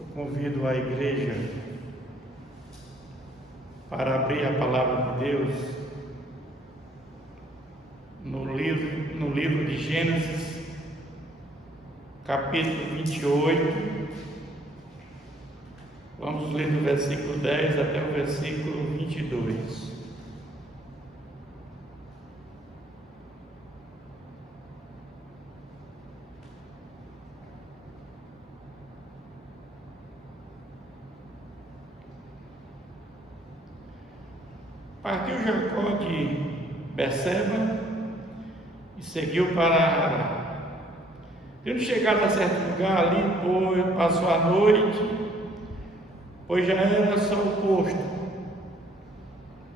Eu convido a igreja para abrir a palavra de Deus no livro de Gênesis, capítulo 28. Vamos ler do versículo 10 até o versículo 22. Partiu Jacó de Berseba e seguiu para Harã. Tendo chegado a certo lugar ali, passou a noite, pois já era sol posto.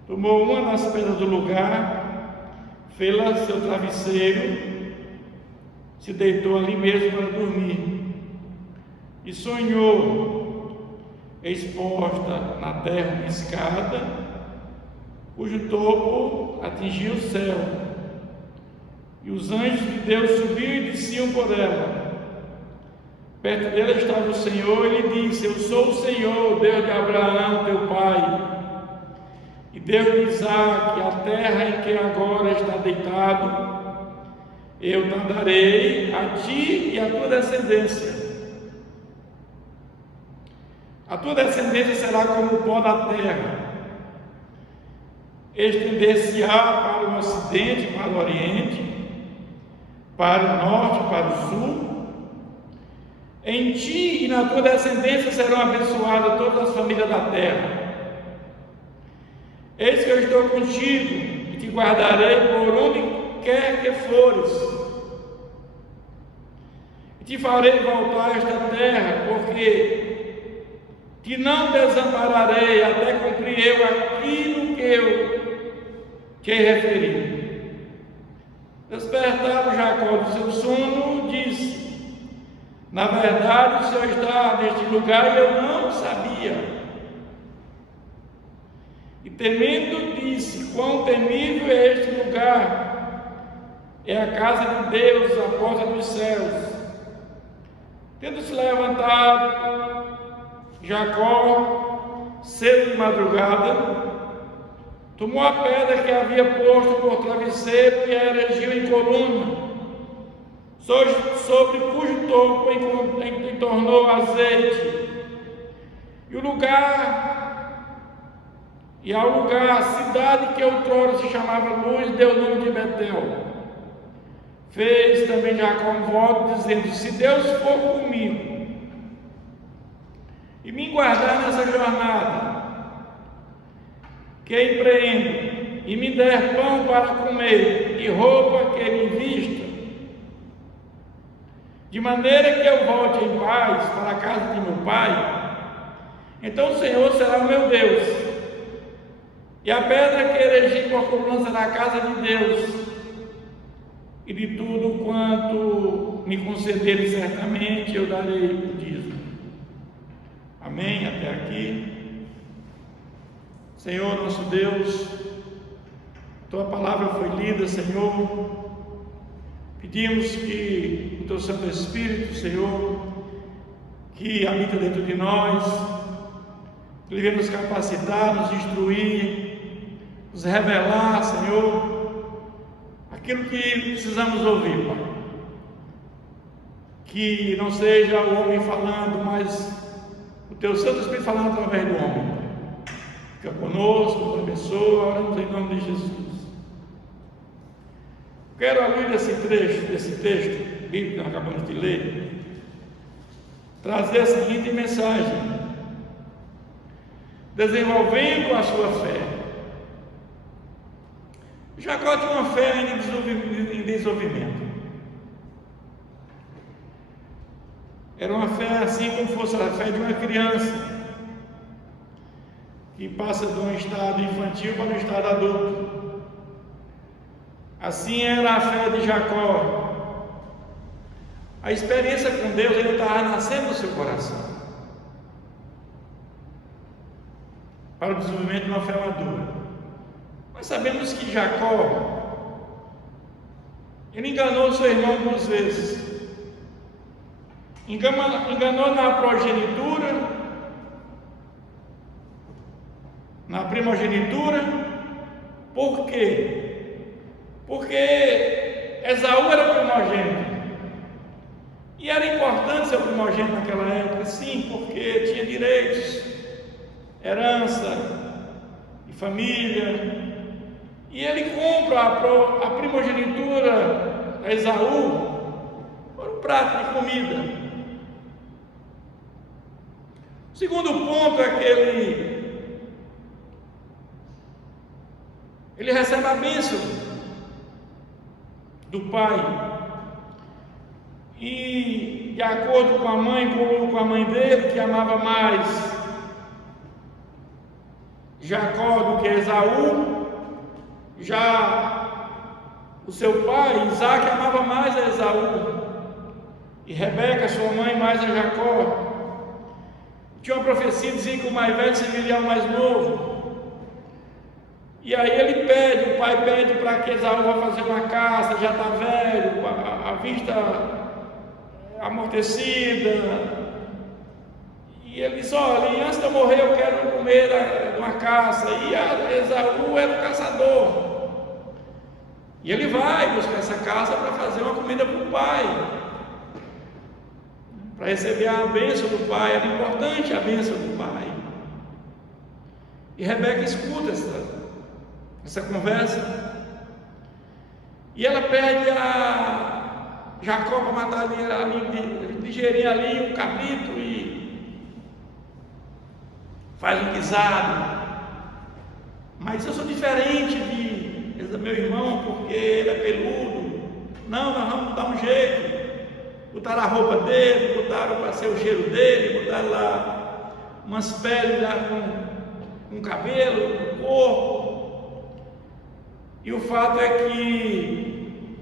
Tomou uma das pedras do lugar, fê-la seu travesseiro, se deitou ali mesmo para dormir. E sonhou, exposta na terra uma escada, cujo topo atingia o céu, e os anjos de Deus subiam e desciam por ela. Perto dela estava o Senhor, e lhe disse: Eu sou o Senhor, Deus de Abraão, teu pai, e Deus de Isaque. A terra em que agora está deitado, eu te darei a ti e a tua descendência. A tua descendência será como o pó da terra, estender-se-á para o ocidente, para o oriente, para o norte, para o sul. Em ti e na tua descendência serão abençoadas todas as famílias da terra. Eis que eu estou contigo e te guardarei por onde quer que fores, e te farei voltar a esta terra, porque te não desampararei até cumprir eu aquilo que eu te referi. Despertado Jacó do seu sono, disse: Na verdade, o Senhor está neste lugar e eu não sabia. E temendo, disse: Quão temível é este lugar! É a casa de Deus, a porta dos céus. Tendo se levantado Jacó cedo de madrugada, tomou a pedra que havia posto por travesseiro e a erigiu em coluna, sobre cujo topo entornou azeite, e ao lugar, a cidade que outrora se chamava Luz, deu o nome de Betel. Fez também Jacó um voto, dizendo: Se Deus for comigo e me guardar nessa jornada que empreendo, e me der pão para comer e roupa que me vista, de maneira que eu volte em paz para a casa de meu pai, então o Senhor será o meu Deus, e a pedra que erigi por coluna será a casa de Deus, e de tudo quanto me concederem certamente eu darei o dízimo. Amém? Até aqui. Senhor nosso Deus, tua palavra foi lida, Senhor. Pedimos que o teu Santo Espírito, Senhor, que habita dentro de nós, Ele venha nos capacitar, nos instruir, nos revelar, Senhor, aquilo que precisamos ouvir, Pai. Que não seja o homem falando, mas o teu Santo Espírito falando através do homem, Pai. Fica conosco, nos abençoa, oramos em nome de Jesus. Quero, à luz desse texto bíblico que nós acabamos de ler, trazer a seguinte mensagem: desenvolvendo a sua fé. Jacó tinha uma fé ainda em desenvolvimento. Era uma fé assim como fosse a fé de uma criança que passa de um estado infantil para um estado adulto. Assim era a fé de Jacó. A experiência com Deus ainda estava nascendo no seu coração, para o desenvolvimento de uma fé madura. Nós sabemos que Jacó, ele enganou seu irmão 2 vezes. enganou na progenitura, na primogenitura. Por quê? Porque Esaú era o primogênito. E era importante ser o primogênito naquela época, sim, porque tinha direitos, herança e família. E ele compra a primogenitura a Esaú por um prato de comida. O segundo ponto é que ele recebe a bênção do pai. E de acordo com a mãe dele, que amava mais Jacó do que Esaú, já o seu pai, Isaac, amava mais a Esaú, e Rebeca, sua mãe, mais a Jacó. Tinha uma profecia que dizia que o mais velho seguiria ao mais novo. E aí o pai pede para que Esaú vá fazer uma caça, já está velho, a vista amortecida, e ele diz: olha, antes de eu morrer eu quero comer uma caça. E Esaú era o caçador, e ele vai buscar essa caça para fazer uma comida para o pai, para receber a bênção do pai. Era importante a bênção do pai. E Rebeca escuta essa conversa, e ela pede a Jacó para matar ligeirinho ali um cabrito, e faz um guisado. Mas eu sou diferente de meu irmão, porque ele é peludo. Não, nós vamos dar um jeito. Botaram a roupa dele, botaram para ser o cheiro dele, botaram lá umas peles lá com cabelo no corpo. E o fato é que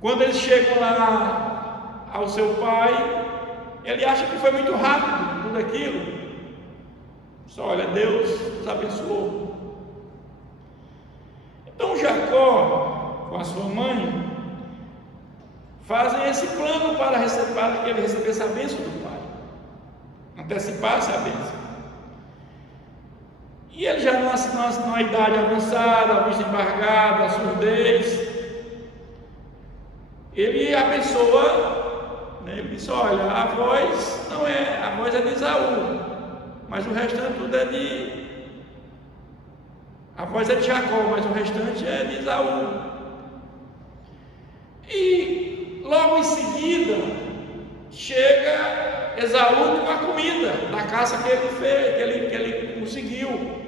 quando eles chegam lá ao seu pai, ele acha que foi muito rápido tudo aquilo. Só olha, Deus os abençoou. Então Jacó, com a sua mãe, fazem esse plano para que ele recebesse a bênção do pai, antecipasse a bênção. E ele já nasce numa idade avançada, a vista embargada, a surdez. Ele abençoa, né? Ele diz: olha, a voz é de Esaú, mas o restante tudo a voz é de Jacó, mas o restante é de Esaú. E logo em seguida chega Esaú com a comida da caça que ele fez, que ele conseguiu.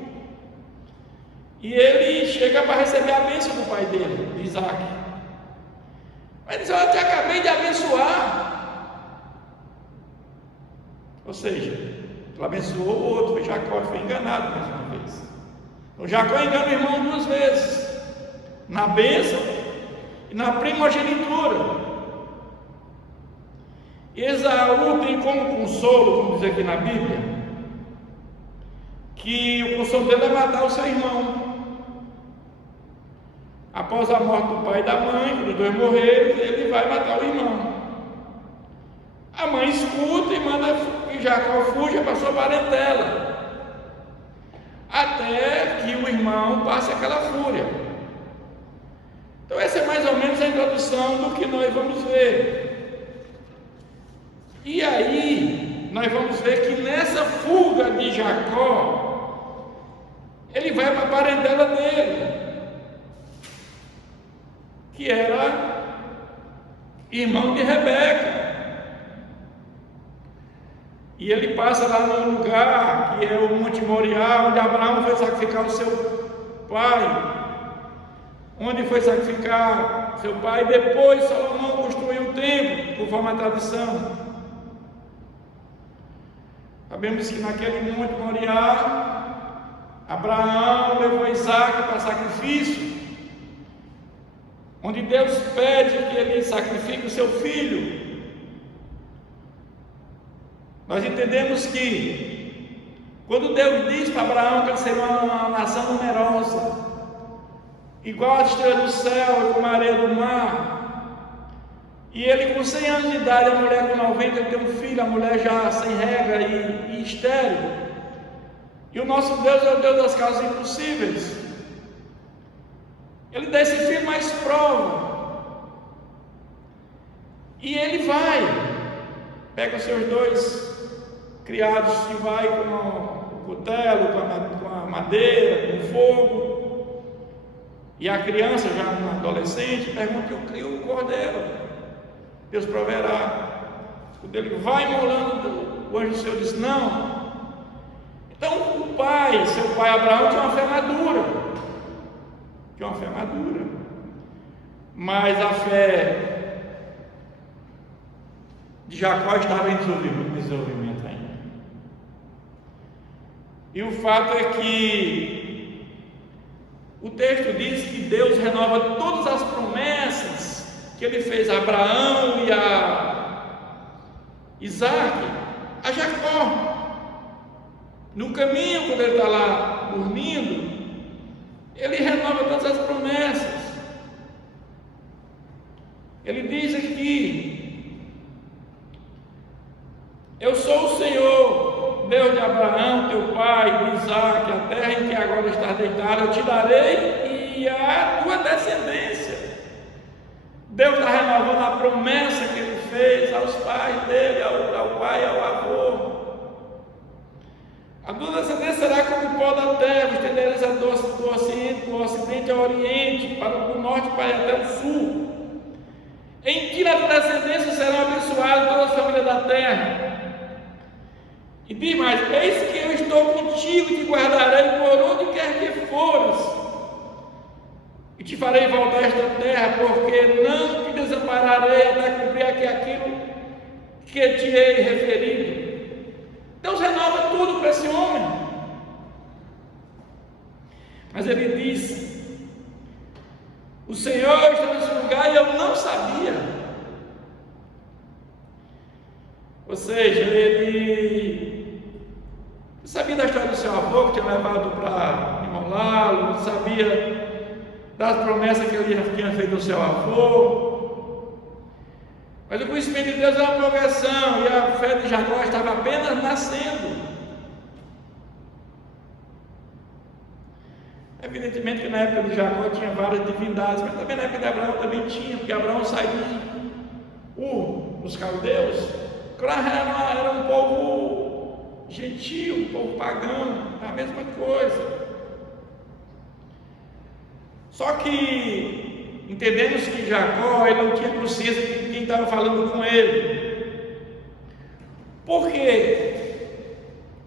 E ele chega para receber a bênção do pai dele, de Isaac. Mas diz: eu te acabei de abençoar. Ou seja, ele abençoou o outro, foi Jacó, foi enganado mais uma vez. Então Jacó engana o irmão duas vezes, na bênção e na primogenitura. E Esaú tem como consolo, como diz aqui na Bíblia, que o consolo dele é matar o seu irmão. Após a morte do pai e da mãe, quando os dois morreram, ele vai matar o irmão. A mãe escuta e manda que Jacó fuja para sua parentela, até que o irmão passe aquela fúria. Então essa é mais ou menos a introdução do que nós vamos ver. E aí nós vamos ver que nessa fuga de Jacó, ele vai para a parentela dele, que era irmão de Rebeca. E ele passa lá no lugar que é o Monte Moriá, onde Abraão foi sacrificar o seu pai, onde foi sacrificar seu pai. E depois Salomão construiu o templo, conforme a tradição. Sabemos que naquele Monte Moriá, Abraão levou Isaac para sacrifício, onde Deus pede que ele sacrifique o seu filho. Nós entendemos que quando Deus diz para Abraão que ele seria uma nação numerosa, igual a estrela do céu e como a areia do mar, E ele com 100 anos de idade, a mulher com 90, ele tem um filho, a mulher já sem regra e estéril. E o nosso Deus é o Deus das causas impossíveis. Ele dá esse filho mais prova. E ele vai, pega os seus 2 criados e vai com o cutelo, com a madeira, com o fogo. E a criança, já uma adolescente, pergunta: e o cordeiro? Deus proverá. Quando ele vai molando, o anjo do Senhor diz: não. Então o pai, seu pai Abraão, tinha uma fé madura. Mas a fé de Jacó estava em desenvolvimento ainda. E o fato é que o texto diz que Deus renova todas as promessas que ele fez a Abraão e a Isaac, a Jacó. No caminho, quando ele está lá dormindo, ele renova todas as promessas. Ele diz aqui: eu sou o Senhor, Deus de Abraão, teu pai, de Isaac, a terra em que agora estás deitado, eu te darei e a tua descendência. Deus está renovando a promessa que ele fez aos pais dele, ao pai e ao avô. A tua descendência será como o pó da terra, estendereis do ocidente ao oriente, do norte para até o sul. Em ti na tua descendência serão abençoadas todas as famílias da terra. E diz mais: eis que eu estou contigo e te guardarei por onde quer que fores. E te farei voltar a esta terra, porque não te desampararei até cumprir aquilo que te hei referido. Deus renova tudo para esse homem. Mas ele diz: o Senhor está nesse lugar e eu não sabia. Ou seja, ele sabia da história do seu avô, que tinha levado para imolá-lo, sabia das promessas que ele tinha feito ao seu avô. Mas o conhecimento de Deus é uma progressão, e a fé de Jacó estava apenas nascendo. Evidentemente que na época de Jacó tinha várias divindades, mas também na época de Abraão também tinha, porque Abraão saiu dos caldeus. Era um povo gentil, um povo pagão, a mesma coisa. Só que entendemos que Jacó, ele não tinha consciência de quem estava falando com ele. Por quê?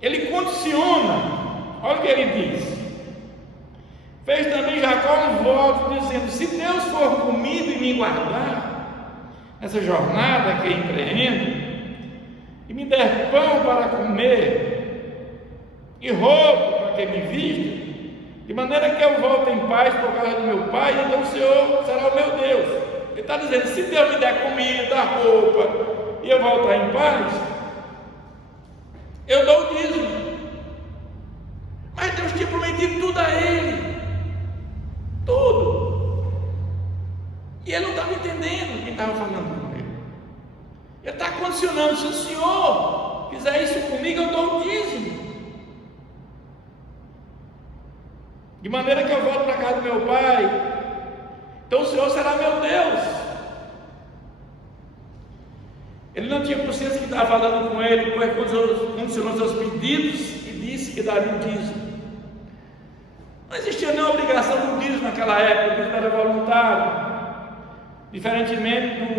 Ele condiciona. Olha o que ele diz: fez também Jacó um voto, dizendo: se Deus for comigo e me guardar nessa jornada que empreendo, e me der pão para comer e roupa para que me vista, de maneira que eu volte em paz por causa do meu pai, então o Senhor será o meu Deus. Ele está dizendo: se Deus me der comida, roupa e eu voltar em paz, eu dou o dízimo. Mas Deus tinha prometido tudo a ele, tudo, e ele não estava entendendo quem estava falando com ele. Ele está condicionando: se o Senhor fizer isso comigo, eu dou o dízimo. De maneira que eu volto para a casa do meu pai, então o Senhor será meu Deus. Ele não tinha consciência que estava falando com ele, pois condicionou seus pedidos e disse que daria o dízimo. Não existia nenhuma obrigação do dízimo naquela época, o dízimo era voluntário. Diferentemente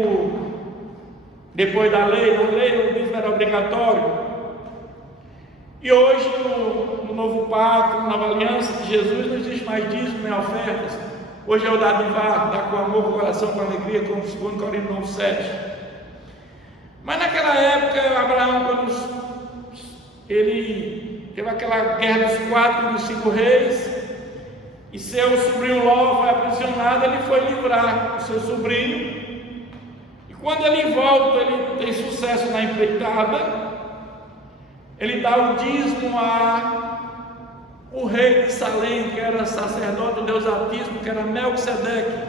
depois da lei, na lei o dízimo era obrigatório. E hoje, no novo pacto, na nova aliança de Jesus, não existe mais dízimo nem ofertas. Hoje é o dadivar, dar com amor, com coração, com alegria, como 2 Coríntios 9:7. Mas naquela época, Abraão, quando ele teve aquela guerra dos 4 e dos 5 reis, e seu sobrinho Ló foi aprisionado, ele foi livrar o seu sobrinho. E quando ele volta, ele tem sucesso na empreitada. Ele dá o dízimo ao rei de Salém, que era sacerdote do Deus Altíssimo, que era Melquisedeque.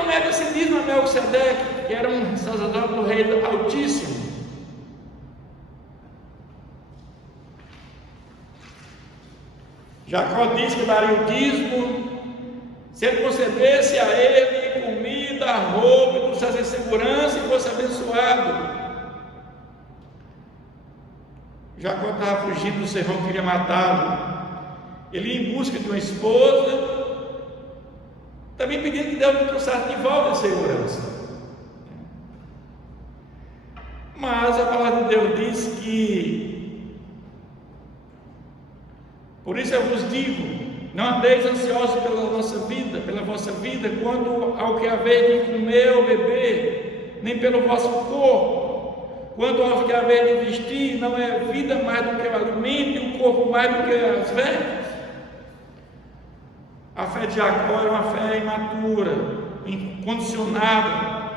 promete assim, diz a Melquisedeque, que era um sacerdote do rei Altíssimo. Jacó diz que daria o dízimo se ele concedesse a ele comida, roupa, e trouxesse em segurança e fosse abençoado. Jacó estava fugindo do servão que queria matá-lo. Ele ia em busca de uma esposa, também pedindo que Deus lhe trouxesse de volta em segurança. Mas a palavra de Deus diz que, por isso eu vos digo, não andeis ansiosos pela nossa vida, pela vossa vida, quanto ao que haver de comer ou beber, nem pelo vosso corpo. Quanto ao que haver de vestir, não é vida mais do que o alimento, e o corpo mais do que as vestes. A fé de Jacó era uma fé imatura, incondicionada.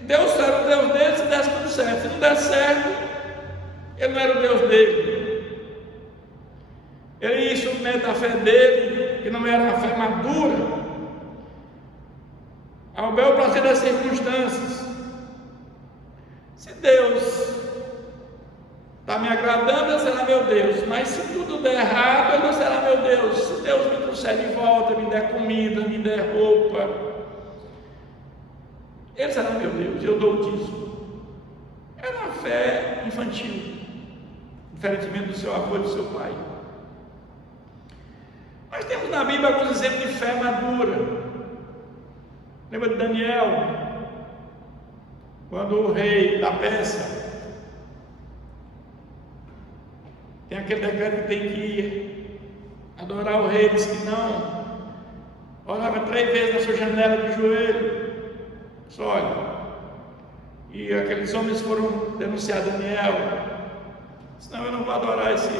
Deus era o Deus dele se desse tudo certo. Se não der certo, ele não era o Deus dele. Ele ia submeter a fé dele, que não era uma fé madura, ao bel prazer das circunstâncias. Se Deus está me agradando, Ele será meu Deus. Mas se tudo der errado, Ele não será meu Deus. Se Deus me trouxer de volta, me der comida, me der roupa, Ele será meu Deus. Eu dou o dízimo. Era uma fé infantil, diferentemente do seu avô e do seu pai. Nós temos na Bíblia alguns exemplos de fé madura. Lembra de Daniel? Quando o rei da Pérsia tem aquele decreto que tem que adorar o rei, disse que não, orava 3 vezes na sua janela de joelho, só olha, e aqueles homens foram denunciar Daniel, disse, não, eu não vou adorar esse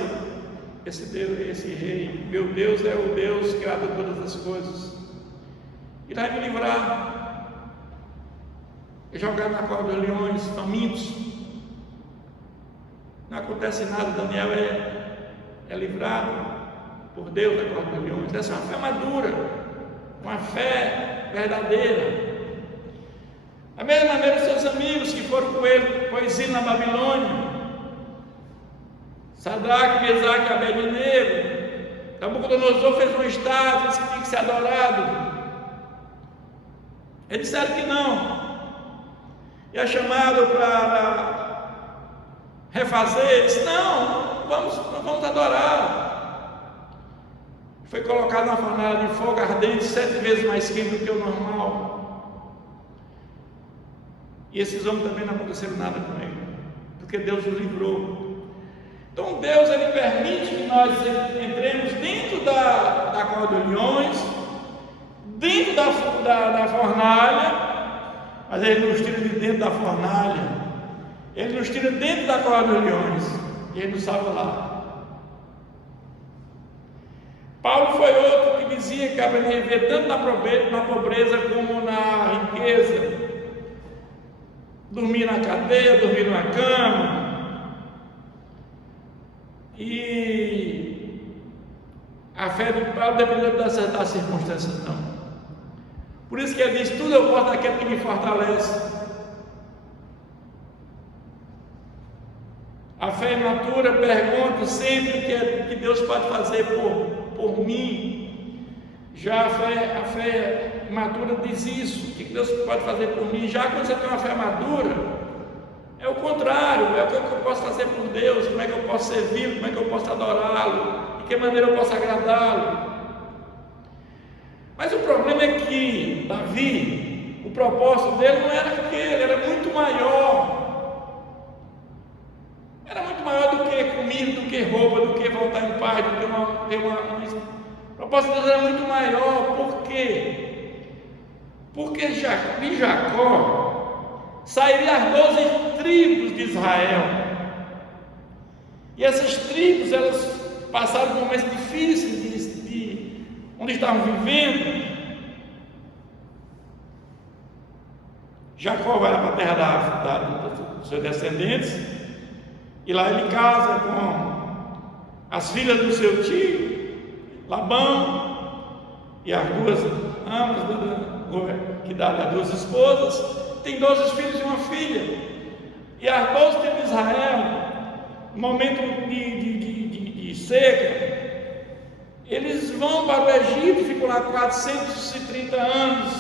Deus, esse rei, meu Deus é o Deus criador de todas as coisas, e vai me livrar. Jogar na cova dos leões, famintos, não acontece nada. Daniel é livrado por Deus da cova dos leões. Essa é uma fé madura, uma fé verdadeira. Da mesma maneira, seus amigos que foram com ele para o exílio na Babilônia, Sadraque, Mesaque e Abednego, Nabucodonosor fez uma estátua, disse que tinha que ser adorado. Eles disseram que não. E é chamado para refazer, ele disse, não vamos adorar. Foi colocado na fornalha de fogo ardente, 7 vezes mais quente do que o normal. E esses homens também não aconteceram nada com ele, porque Deus os livrou. Então Deus, Ele permite que nós entremos dentro da cova dos leões, dentro da fornalha, mas Ele nos tira de dentro da fornalha, Ele nos tira dentro da cova dos leões, e Ele nos salva lá. Paulo foi outro que dizia que aprendia a viver tanto na pobreza como na riqueza, dormir na cadeia, dormir numa cama, e a fé de Paulo dependia das circunstâncias, não. Por isso que ele diz, tudo eu posso naquele que me fortalece. A fé imatura pergunta sempre o que Deus pode fazer por mim. Já a fé imatura diz isso, o que Deus pode fazer por mim. Já quando você tem uma fé madura, é o contrário, é o que eu posso fazer por Deus, como é que eu posso servi-lo, como é que eu posso adorá-lo, de que maneira eu posso agradá-lo. Mas o problema é que Davi, o propósito dele não era aquele, era muito maior. Era muito maior do que comida, do que roupa, do que voltar em paz, do que O propósito de Deus era muito maior. Por quê? Porque de Jacó sairiam as 12 tribos de Israel. E essas tribos, elas passaram por momentos difíceis onde estavam vivendo. Jacó vai lá para a terra dos seus descendentes, e lá ele casa com as filhas do seu tio Labão, e as duas amas dado a 2 esposas, tem 12 filhos e uma filha. E as 12 tribos de Israel, no momento de seca, eles vão para o Egito, ficam lá 430 anos,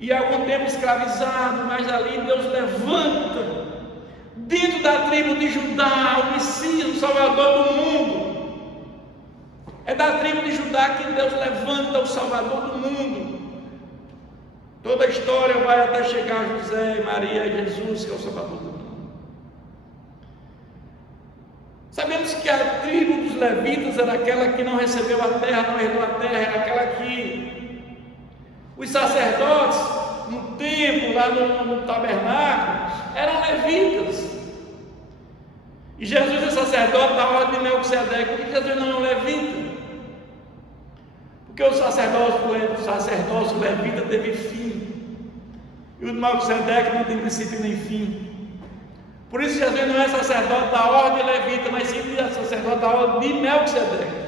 e algum tempo escravizados, mas ali Deus levanta, dentro da tribo de Judá, o Messias, o Salvador do mundo. É da tribo de Judá que Deus levanta o Salvador do mundo. Toda a história vai até chegar a José, Maria e Jesus, que é o Salvador do mundo. Sabemos que a tribo dos levitas era aquela que não recebeu a terra, não herdou a terra, era aquela que os sacerdotes no templo, lá no tabernáculo, eram levitas. E Jesus é sacerdote da ordem de Melquisedeque. Por que Jesus não é um levita? Porque o sacerdócio levita teve fim, e o de Melquisedeque não tem princípio nem fim. Por isso Jesus não é sacerdote da ordem levita, mas sim é sacerdote da ordem de Melquisedeque.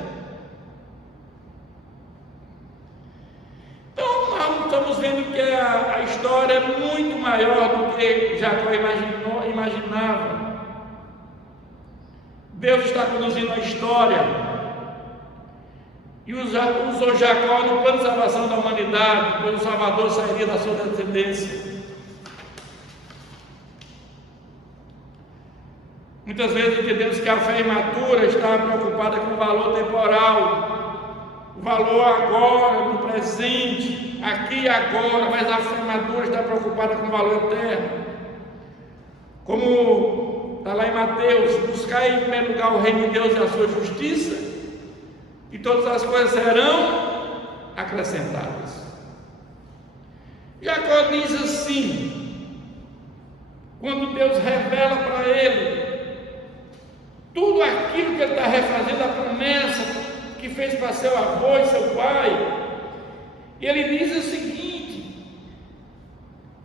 Então nós estamos vendo que a história é muito maior do que Jacó imaginava. Deus está conduzindo a história e usou Jacó no plano de salvação da humanidade, pois o Salvador sairia da sua descendência. Muitas vezes entendemos que a fé imatura está preocupada com o valor temporal, o valor agora, no presente, aqui e agora, mas a fé imatura está preocupada com o valor eterno. Como está lá em Mateus: buscai em primeiro lugar o reino de Deus e a sua justiça, e todas as coisas serão acrescentadas. Jacó diz assim, quando Deus revela para ele tudo aquilo que ele está refazendo, a promessa que fez para seu avô e seu pai, e ele diz o seguinte: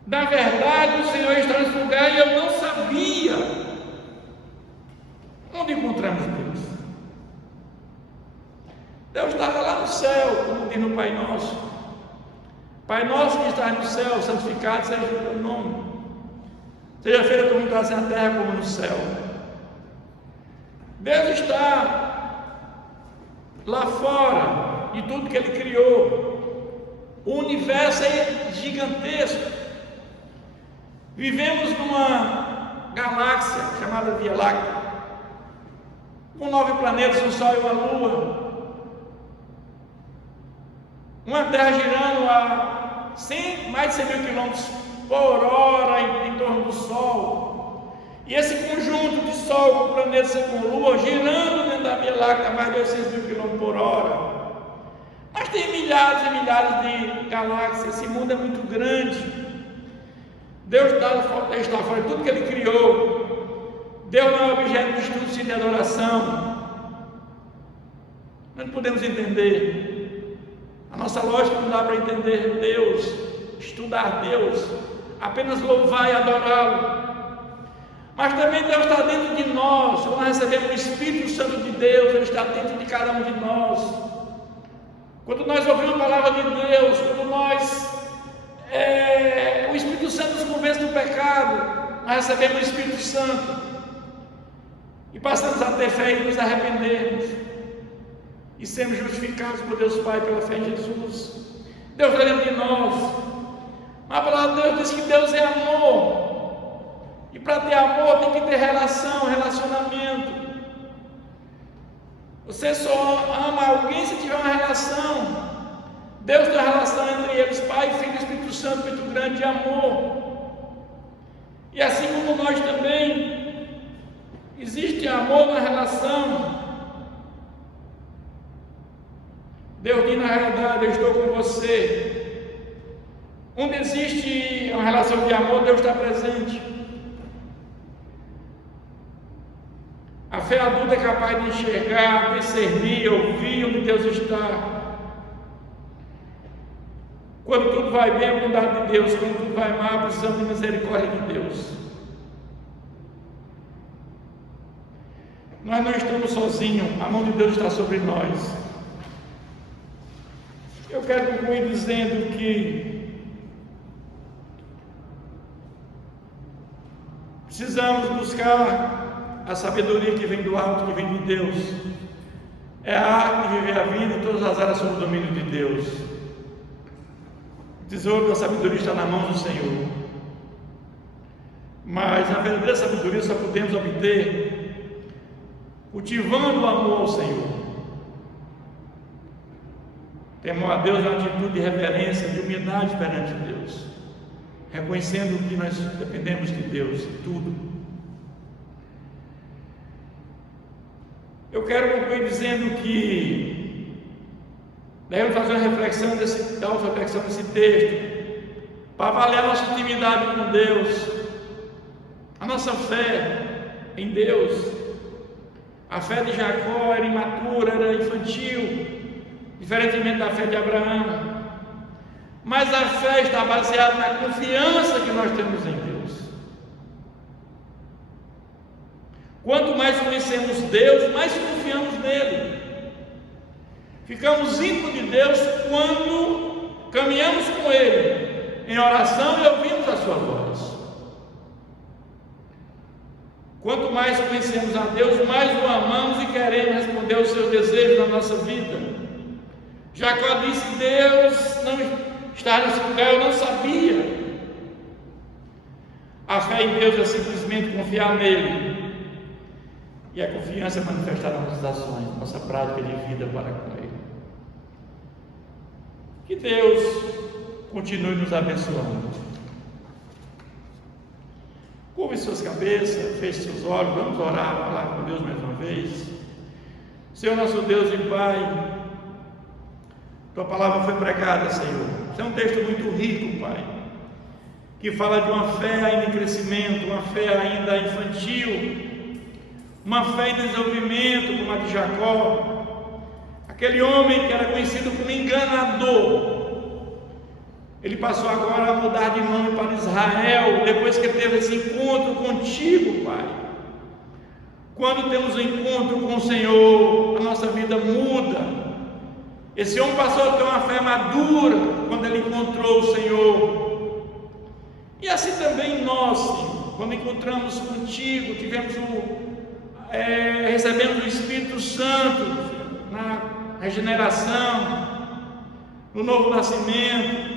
na verdade o Senhor está nesse lugar e eu não sabia. Onde encontramos Deus? Deus estava lá no céu, como diz no Pai Nosso: Pai nosso que estás no céu, santificado seja o teu nome, seja feita a tua vontade na terra como no céu. Deus está lá fora de tudo que Ele criou. O universo é gigantesco. Vivemos numa galáxia chamada Via Láctea, com 9 planetas, um Sol e uma Lua, uma Terra girando a mais de 100 mil quilômetros por hora em torno do Sol. E esse conjunto de Sol com planetas e com Lua girando dentro da Via Láctea a mais de 800 mil quilômetros por hora. Mas tem milhares e milhares de galáxias. Esse mundo é muito grande. Deus está fora de tudo que Ele criou. Deus não é objeto de estudo e de adoração. Nós não podemos entender. A nossa lógica não dá para entender Deus, estudar Deus, apenas louvar e adorá-lo. Mas também Deus está dentro de nós. Quando nós recebemos o Espírito Santo de Deus, Ele está dentro de cada um de nós. Quando nós ouvimos a palavra de Deus, quando o Espírito Santo nos convence do pecado, nós recebemos o Espírito Santo e passamos a ter fé e nos arrependermos e sermos justificados por Deus Pai pela fé em Jesus. Deus está dentro de nós. A palavra de Deus diz que Deus é amor. E para ter amor tem que ter relacionamento. Você só ama alguém se tiver uma relação. Deus tem uma relação entre eles, Pai, Filho e Espírito Santo, muito grande de amor. E assim como nós também, existe amor na relação. Deus diz na realidade: eu estou com você. Onde existe uma relação de amor, Deus está presente. A fé adulta é capaz de enxergar, discernir, ouvir onde Deus está. Quando tudo vai bem, é a bondade de Deus. Quando tudo vai mal, precisamos de misericórdia de Deus. Nós não estamos sozinhos, a mão de Deus está sobre nós. Eu quero concluir dizendo que Precisamos buscar a sabedoria que vem do alto, que vem de Deus. É a arte de viver a vida em todas as áreas sob o domínio de Deus. O tesouro da sabedoria está na mão do Senhor. Mas a verdadeira sabedoria só podemos obter cultivando o amor ao Senhor. Temor a Deus é uma atitude de reverência, de humildade perante Deus, reconhecendo que nós dependemos de Deus em tudo. Eu quero concluir dizendo que devemos fazer uma reflexão desse texto, para avaliar a nossa intimidade com Deus, a nossa fé em Deus. A fé de Jacó era imatura, era infantil, diferentemente da fé de Abraão. Mas a fé está baseada na confiança que nós temos em Deus. Quanto mais conhecemos Deus, mais confiamos nele. Ficamos íntimos de Deus quando caminhamos com Ele em oração e ouvimos a sua voz. Quanto mais conhecemos a Deus, mais o amamos e queremos responder aos seus desejos na nossa vida. Jacó disse: Deus não está nesse lugar, eu não sabia. A fé em Deus é simplesmente confiar nele. E a confiança é manifestar nas nossas ações, nossa prática de vida para com Ele. Que Deus continue nos abençoando. Curve suas cabeças, feche seus olhos, vamos orar, falar com Deus mais uma vez. Senhor nosso Deus e Pai, Tua palavra foi pregada, Senhor. Esse é um texto muito rico, Pai, que fala de uma fé ainda em crescimento, uma fé ainda infantil, uma fé em desenvolvimento como a de Jacó, aquele homem que era conhecido como enganador. Ele passou agora a mudar de nome para Israel, depois que teve esse encontro contigo, Pai. Quando temos um encontro com o Senhor, a nossa vida muda. Esse homem passou a ter uma fé madura quando ele encontrou o Senhor. E assim também nós, Senhor, quando encontramos contigo, recebemos o Espírito Santo na regeneração, no novo nascimento,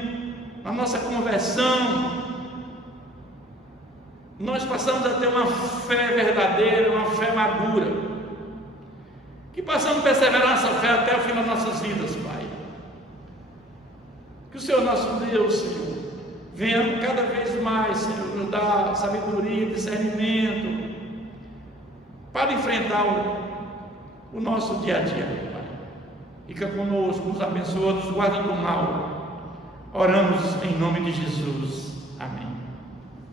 na nossa conversão, nós passamos a ter uma fé verdadeira, uma fé madura, que passamos a perseverar nossa fé até o fim das nossas vidas, Pai. Que o Senhor nosso Deus, Senhor, venha cada vez mais, Senhor, nos dar sabedoria, discernimento, para enfrentar o nosso dia a dia, Pai. Fica conosco, nos abençoa, nos guarda do mal. Oramos em nome de Jesus.